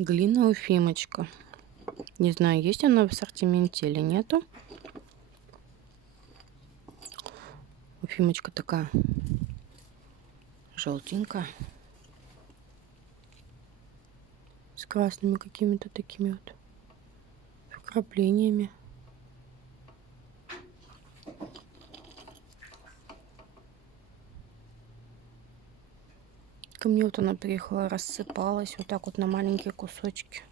Глина Уфимочка. Не знаю, есть она в ассортименте или нету. Уфимочка такая желтенькая. С красными какими-то такими вот вкраплениями. Ко мне вот она приехала, рассыпалась вот так вот на маленькие кусочки.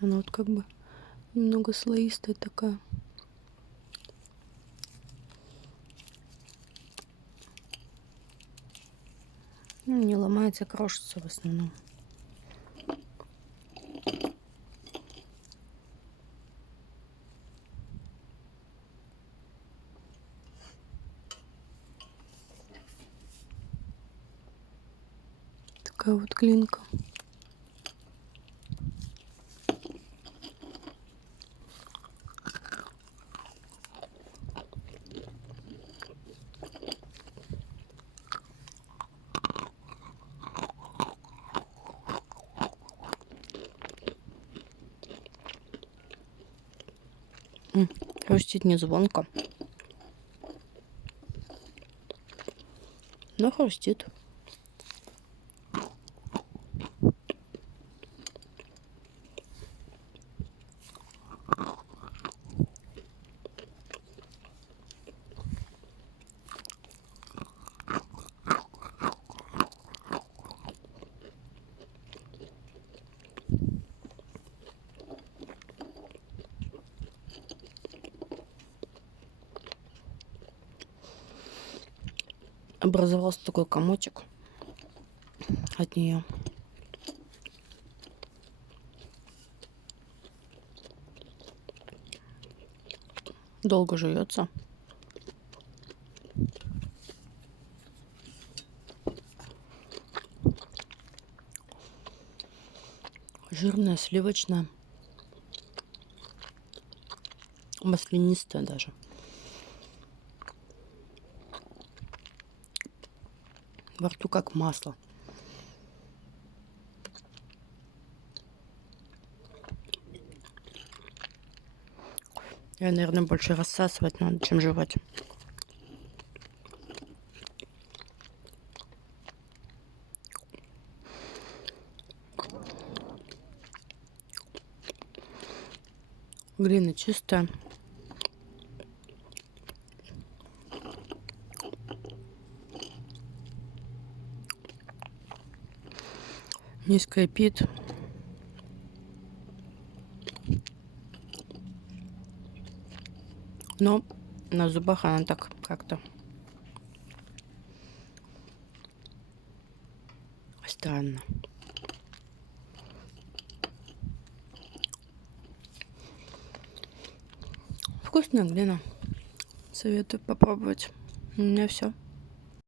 Она вот как бы немного слоистая такая. Ну, не ломается, крошится в основном. Такая вот глинка. Хрустит не звонко, но хрустит. Образовался такой комочек от нее. Долго жуется. Жирная, сливочная. Маслянистая даже. Во рту как масло. Я, наверное, больше рассасывать надо, чем жевать. Глина чистая. Не скрипит. Но на зубах она так как-то странно. Вкусная глина. Советую попробовать. У меня все.